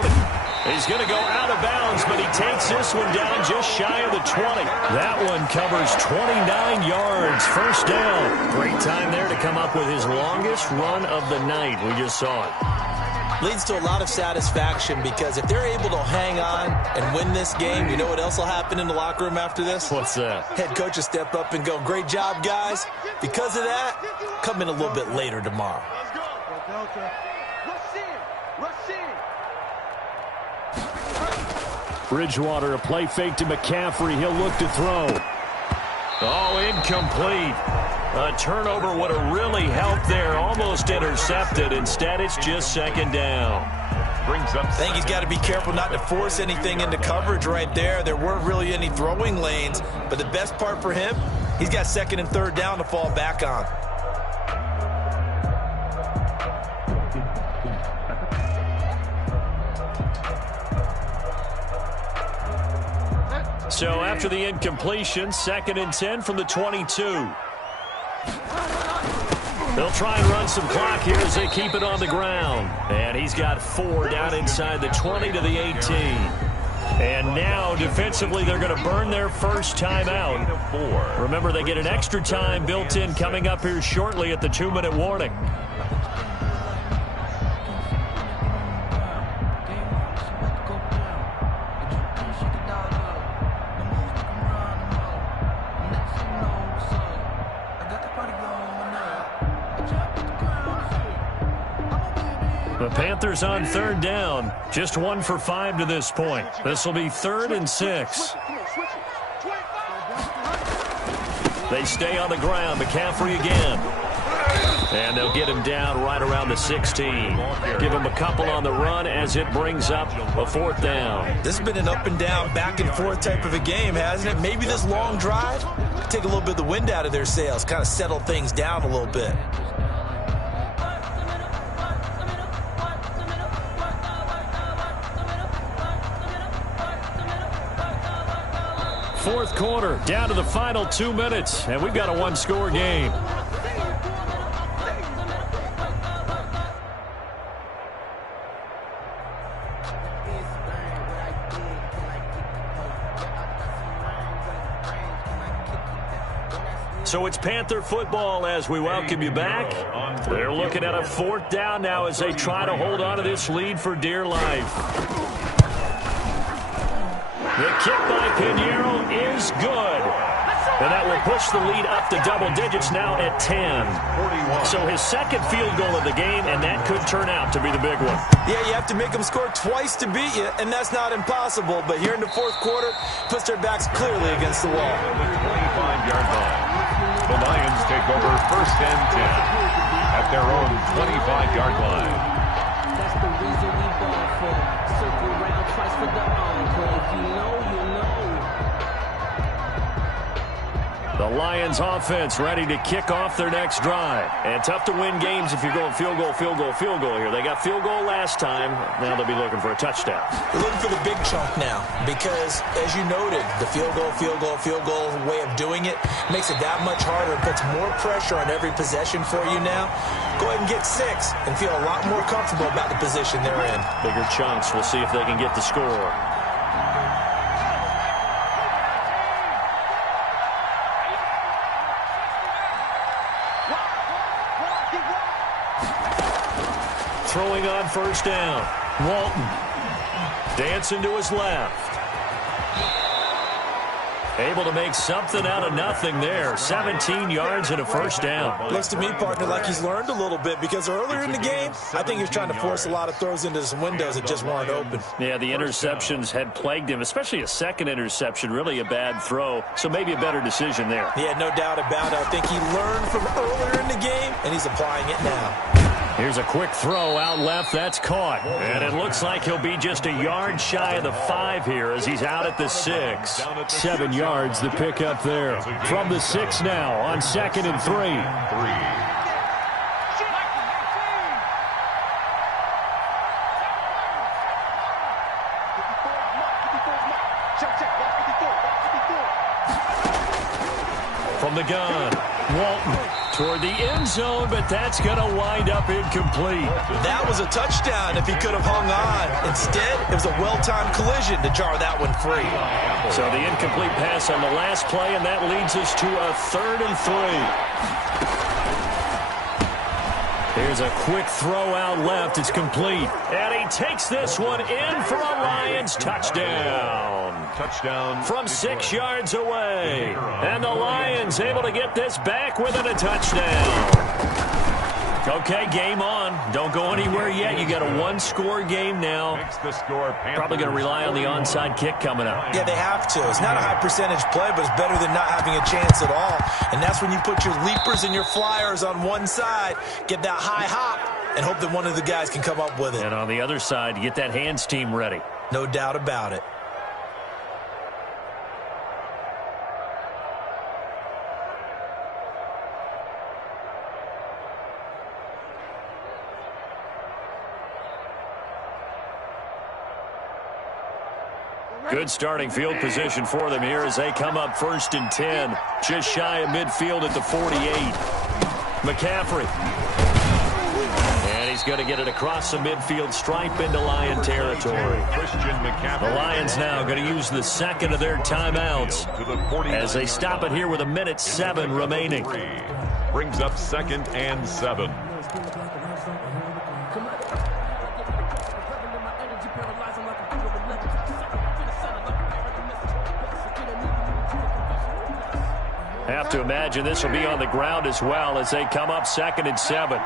He's going to go out of bounds, but he takes this one down just shy of the 20. That one covers 29 yards. First down. Great time there to come up with his longest run of the night. We just saw it. Leads to a lot of satisfaction because if they're able to hang on and win this game, you know what else will happen in the locker room after this? What's that? Head coach will step up and go, great job, guys. Because of that, come in a little bit later tomorrow. Let's go. Delta. Rush in. Rush in. Bridgewater, a play fake to McCaffrey. He'll look to throw. Oh, incomplete. A turnover would have really helped there. Almost intercepted. Instead, it's just second down. I think he's got to be careful not to force anything into coverage right there. There weren't really any throwing lanes. But the best part for him, he's got second and third down to fall back on. So after the incompletion, 2nd and 10 from the 22. They'll try and run some clock here as they keep it on the ground. And he's got 4 down inside the 20 to the 18. And now, defensively, they're going to burn their first timeout. Remember, they get an extra time built in coming up here shortly at the 2-minute warning. The Panthers on third down. Just 1 for 5 to this point. This will be 3rd and 6. They stay on the ground. McCaffrey again. And they'll get him down right around the 16. Give him a couple on the run as it brings up a 4th down. This has been an up and down, back and forth type of a game, hasn't it? Maybe this long drive could take a little bit of the wind out of their sails, kind of settle things down a little bit. Fourth quarter, down to the final 2 minutes, and we've got a 1-score game. So it's Panther football as we welcome you back. They're looking at a 4th down now as they try to hold on to this lead for dear life. The kick by Pinheiro is good. And that will push the lead up to double digits now at 10. So his second field goal of the game, and that could turn out to be the big one. Yeah, you have to make them score twice to beat you, and that's not impossible. But here in the 4th quarter, puts their backs clearly against the wall. The 25-yard line. The Lions take over 1st and 10 at their own 25-yard line. That's the reason we ball for. Circle around twice for the encore. If you know, you know. The Lions offense ready to kick off their next drive. And tough to win games if you're going field goal, field goal, field goal here. They got field goal last time. Now they'll be looking for a touchdown. They're looking for the big chunk now because, as you noted, the field goal way of doing it makes it that much harder. It puts more pressure on every possession for you now. Go ahead and get 6 and feel a lot more comfortable about the position they're in. Bigger chunks. We'll see if they can get the score. Throwing on 1st down. Walton dancing to his left. Able to make something out of nothing there. 17 yards and a 1st down. Looks to me, partner, like he's learned a little bit because earlier in the game, I think he was trying to force a lot of throws into some windows that just weren't open. Yeah, the interceptions had plagued him, especially a second interception. Really a bad throw, so maybe a better decision there. Yeah, no doubt about it. I think he learned from earlier in the game, and he's applying it now. Here's a quick throw out left. That's caught. And it looks like he'll be just a yard shy of the 5 here as he's out at the 6. 7 yards the pick up there. From the 6 now on 2nd and 3. From the gun, Walton toward the end zone, but that's going to wind up incomplete. That was a touchdown if he could have hung on. Instead, it was a well-timed collision to jar that one free. So the incomplete pass on the last play, and that leads us to a 3rd and 3. Here's a quick throw out left. It's complete. And he takes this one in for a Lions touchdown. Touchdown from 6 yards away. And the Lions able to get this back within a touchdown. Okay, game on. Don't go anywhere yet. You got a one-score game now. Probably going to rely on the onside kick coming up. Yeah, they have to. It's not a high percentage play, but it's better than not having a chance at all. And that's when you put your leapers and your flyers on one side, get that high hop, and hope that one of the guys can come up with it. And on the other side, get that hands team ready. No doubt about it. Good starting field position for them here as they come up 1st and 10. Just shy of midfield at the 48. McCaffrey. And he's going to get it across the midfield stripe into Lion territory. The Lions now going to use the second of their timeouts as they stop it here with 1:07 remaining. Brings up 2nd and 7. Have to imagine this will be on the ground as well as they come up 2nd and 7.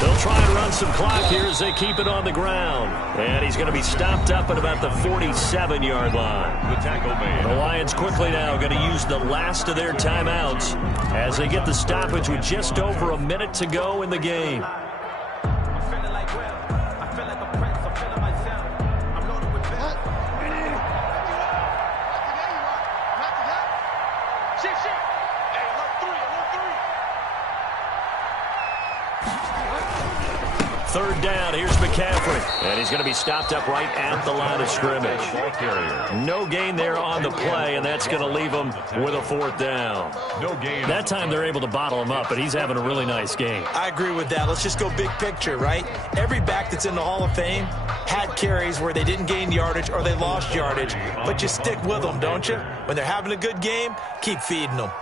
They'll try and run some clock here as they keep it on the ground. And he's going to be stopped up at about the 47-yard line. The tackle made. The Lions quickly now going to use the last of their timeouts as they get the stoppage with just over a minute to go in the game. Third down, here's McCaffrey. And he's going to be stopped up right at the line of scrimmage. No gain there on the play, and that's going to leave him with a 4th down. No gain. That time they're able to bottle him up, but he's having a really nice game. I agree with that. Let's just go big picture, right? Every back that's in the Hall of Fame had carries where they didn't gain yardage or they lost yardage, but you stick with them, don't you? When they're having a good game, keep feeding them.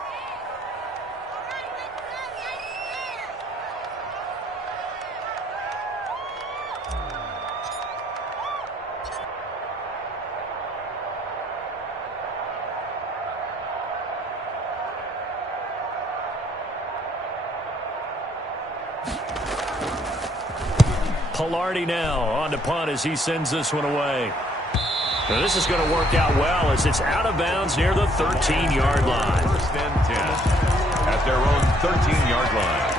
Pilardi now on to punt as he sends this one away. Now this is going to work out well as it's out of bounds near the 13-yard line. 1st and 10 at their own 13-yard line.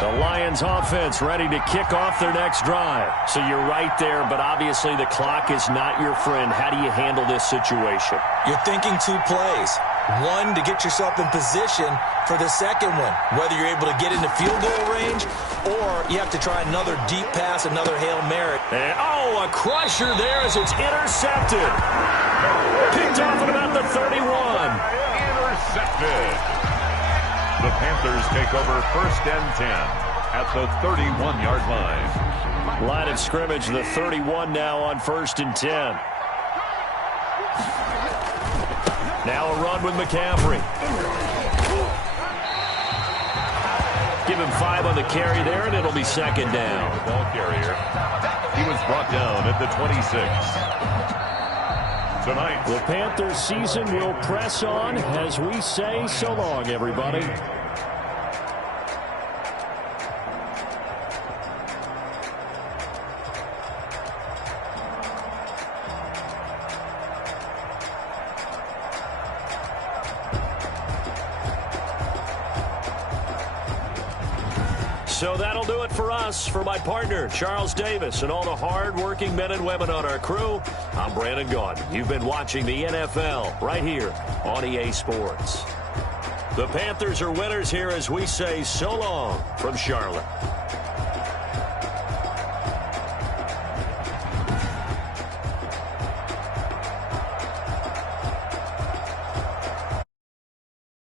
The Lions offense ready to kick off their next drive. So you're right there, but obviously the clock is not your friend. How do you handle this situation? You're thinking 2 plays. One, to get yourself in position for the second one, whether you're able to get into field goal range or you have to try another deep pass, another Hail Mary. And, a crusher there as it's intercepted. Picked off at about the 31. Intercepted. The Panthers take over 1st and 10 at the 31-yard line. Line of scrimmage, the 31 now on 1st and 10. Now a run with McCaffrey. Give him 5 on the carry there, and it'll be 2nd down. The ball carrier. He was brought down at the 26. Tonight, the Panthers season will press on as we say so long, everybody. So that'll do it for us. For my partner, Charles Davis, and all the hard-working men and women on our crew, I'm Brandon Gaudin. You've been watching the NFL right here on EA Sports. The Panthers are winners here as we say so long from Charlotte.